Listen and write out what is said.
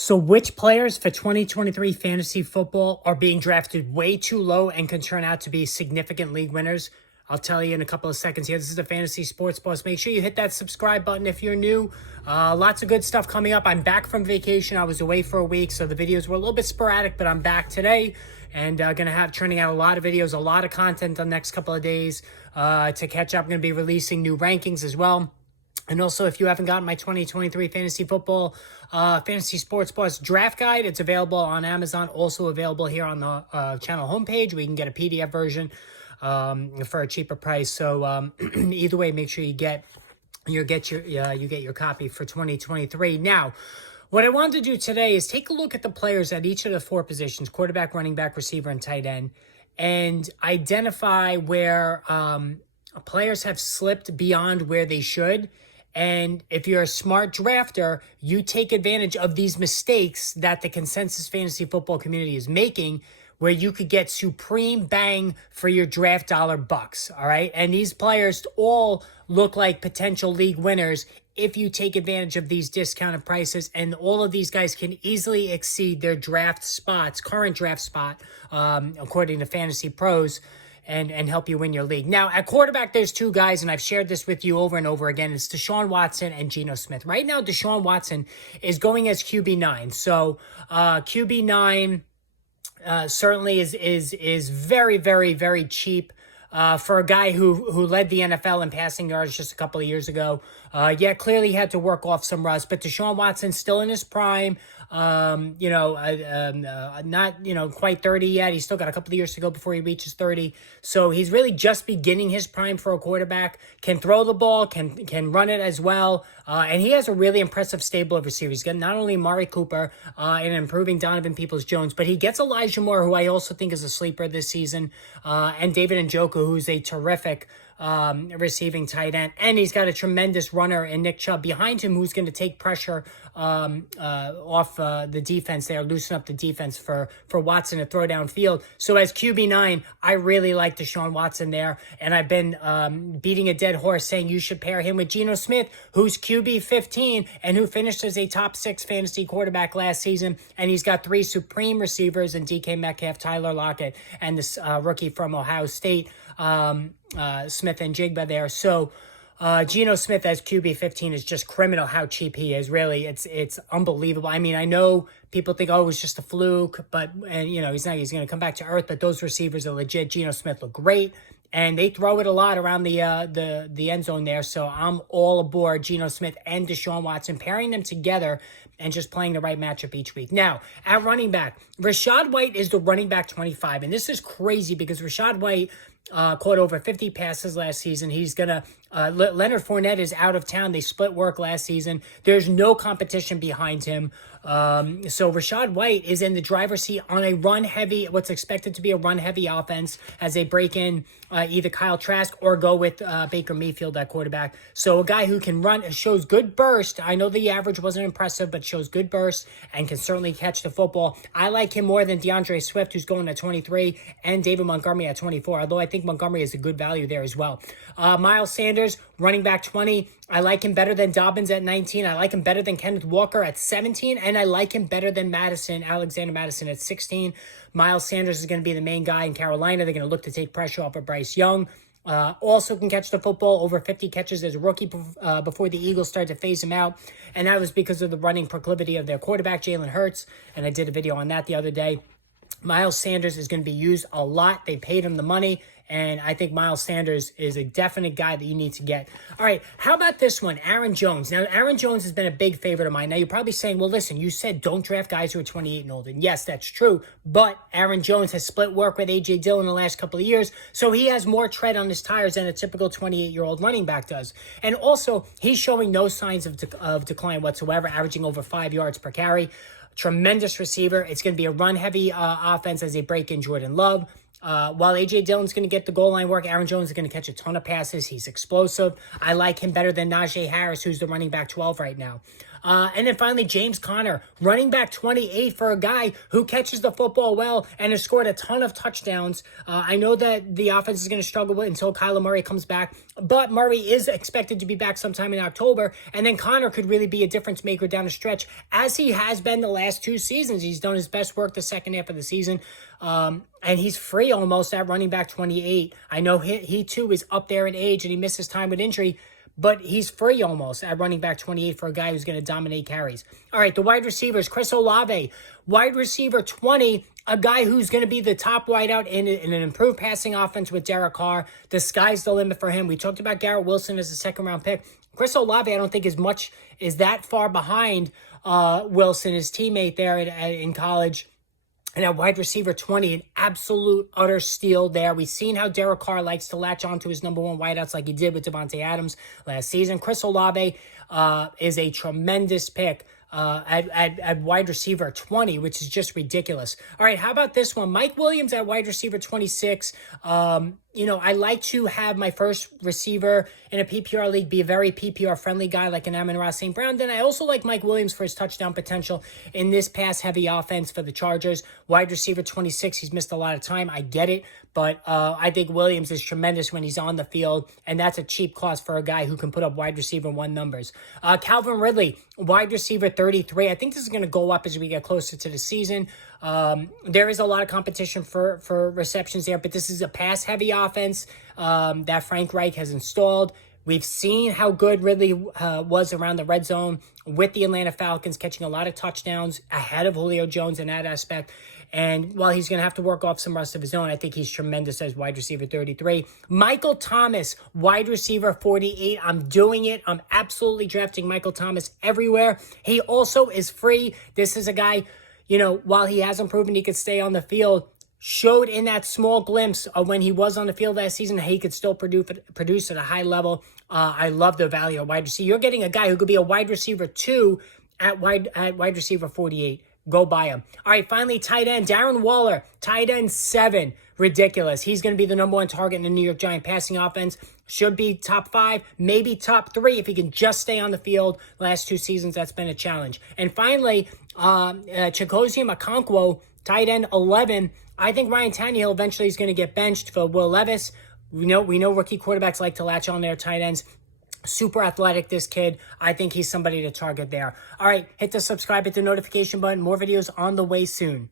So, which players for 2023 fantasy football are being drafted way too low and can turn out to be significant league winners? I'll tell you in a couple of seconds here. This is the Fantasy Sports Boss. Make sure you hit that subscribe button if you're new. Lots of good stuff coming up. I'm back from vacation. I was away for a week, so the videos were a little bit sporadic, but I'm back today and going to have turning out a lot of videos, a lot of content on the next couple of days to catch up. I'm going to be releasing new rankings as well. And also, if you haven't gotten my 2023 Fantasy Football Fantasy Sports Boss Draft Guide, it's available on Amazon, also available here on the channel homepage where you can get a PDF version for a cheaper price. So either way, make sure you get your copy for 2023. Now, what I wanted to do today is take a look at the players at each of the four positions: quarterback, running back, receiver, and tight end, and identify where players have slipped beyond where they should. And if you're a smart drafter, you take advantage of these mistakes that the consensus fantasy football community is making, where you could get supreme bang for your draft dollar bucks. All right. And these players all look like potential league winners if you take advantage of these discounted prices. And all of these guys can easily exceed their draft spots, current draft spot, according to Fantasy Pros, and help you win your league. Now, at quarterback, there's two guys, and I've shared this with you over and over again. It's Deshaun Watson and Geno Smith. Right now, Deshaun Watson is going as QB9. So QB9 certainly is very, very, very cheap for a guy who led the NFL in passing yards just a couple of years ago. Clearly had to work off some rust, but Deshaun Watson still in his prime. Not quite 30 yet. He's still got a couple of years to go before he reaches 30. So he's really just beginning his prime for a quarterback. Can throw the ball, can run it as well. And he has a really impressive stable of receivers. He's got not only Amari Cooper and improving Donovan Peoples-Jones, but he gets Elijah Moore, who I also think is a sleeper this season, and David Njoku, who's a terrific receiving tight end. And he's got a tremendous runner in Nick Chubb behind him, who's going to take pressure off the defense there, loosen up the defense for Watson to throw downfield. So as QB9, I really like Deshaun Watson there. And I've been beating a dead horse saying you should pair him with Geno Smith, who's QB15 and who finished as a top 6 fantasy quarterback last season. And he's got 3 supreme receivers in DK Metcalf, Tyler Lockett, and this rookie from Ohio State, Smith and Jigba there. So Geno Smith as QB15 is just criminal how cheap he is. Really, it's unbelievable. I mean, I know people think, oh, it was just a fluke, but he's not. He's going to come back to earth. But those receivers are legit. Geno Smith look great, and they throw it a lot around the end zone there. So I'm all aboard Geno Smith and Deshaun Watson, pairing them together and just playing the right matchup each week. Now, at running back, Rachaad White is the running back 25, and this is crazy because Rachaad White caught over 50 passes last season. He's going to Leonard Fournette is out of town. They split work last season. There's no competition behind him. So Rachaad White is in the driver's seat on a what's expected to be a run-heavy offense as they break in either Kyle Trask or go with Baker Mayfield at quarterback. So a guy who can run, shows good burst. I know the average wasn't impressive, but shows good burst and can certainly catch the football. I like him more than DeAndre Swift, who's going at 23, and David Montgomery at 24, although I think Montgomery is a good value there as well. Miles Sanders, running back 20. I like him better than Dobbins at 19. I like him better than Kenneth Walker at 17. And I like him better than Alexander Madison at 16. Miles Sanders is going to be the main guy in Carolina. They're going to look to take pressure off of Bryce Young. Also can catch the football, over 50 catches as a rookie before the Eagles started to phase him out. And that was because of the running proclivity of their quarterback, Jalen Hurts. And I did a video on that the other day. Miles Sanders is going to be used a lot. They paid him the money, and I think Miles Sanders is a definite guy that you need to get. All right, how about this one, Aaron Jones? Now, Aaron Jones has been a big favorite of mine. Now, you're probably saying, well, listen, you said don't draft guys who are 28 and older. And yes, that's true, but Aaron Jones has split work with A.J. Dillon the last couple of years, so he has more tread on his tires than a typical 28-year-old running back does. And also, he's showing no signs of decline whatsoever, averaging over 5 yards per carry. Tremendous receiver. It's going to be a run-heavy offense as they break in Jordan Love. While A.J. Dillon's going to get the goal line work, Aaron Jones is going to catch a ton of passes. He's explosive. I like him better than Najee Harris, who's the running back 12 right now. And then finally, James Conner, running back 28 for a guy who catches the football well and has scored a ton of touchdowns. I know that the offense is going to struggle until Kyler Murray comes back, but Murray is expected to be back sometime in October, and then Conner could really be a difference maker down the stretch, as he has been the last 2 seasons. He's done his best work the second half of the season, and he's free almost at running back 28. I know he too is up there in age, and he misses time with injury, but he's free almost at running back 28 for a guy who's going to dominate carries. All right, the wide receivers, Chris Olave, wide receiver 20, a guy who's going to be the top wideout in an improved passing offense with Derek Carr. The sky's the limit for him. We talked about Garrett Wilson as a second-round pick. Chris Olave, I don't think is that far behind Wilson, his teammate there in college. And at wide receiver 20, an absolute utter steal there. We've seen how Derek Carr likes to latch onto his number one wideouts like he did with Devontae Adams last season. Chris Olave is a tremendous pick at wide receiver 20, which is just ridiculous. All right, how about this one? Mike Williams at wide receiver 26. I like to have my first receiver in a PPR league be a very PPR-friendly guy like an Amon-Ra St. Brown. Then I also like Mike Williams for his touchdown potential in this pass-heavy offense for the Chargers. Wide receiver 26, he's missed a lot of time. I get it, but I think Williams is tremendous when he's on the field, and that's a cheap cost for a guy who can put up wide receiver 1 numbers. Calvin Ridley, wide receiver 33. I think this is going to go up as we get closer to the season. There is a lot of competition for receptions there, but this is a pass-heavy offense that Frank Reich has installed. We've seen how good Ridley was around the red zone with the Atlanta Falcons, catching a lot of touchdowns ahead of Julio Jones in that aspect. And while he's going to have to work off some rust of his own, I think he's tremendous as wide receiver 33. Michael Thomas, wide receiver 48. I'm doing it. I'm absolutely drafting Michael Thomas everywhere. He also is free. This is a guy, while he hasn't proven he could stay on the field, showed in that small glimpse of when he was on the field last season, he could still produce at a high level. I love the value of wide receiver. You're getting a guy who could be a wide receiver 2 at wide receiver 48. Go buy him. All right, finally, tight end, Darren Waller, tight end 7. Ridiculous. He's going to be the number 1 target in the New York Giant passing offense. Should be top 5, maybe top 3 if he can just stay on the field. Last 2 seasons, that's been a challenge. And finally, Chigozie Okonkwo, tight end 11. I think Ryan Tannehill eventually is going to get benched for Will Levis. We know rookie quarterbacks like to latch on their tight ends. Super athletic, this kid. I think he's somebody to target there. All right, hit the subscribe, hit the notification button. More videos on the way soon.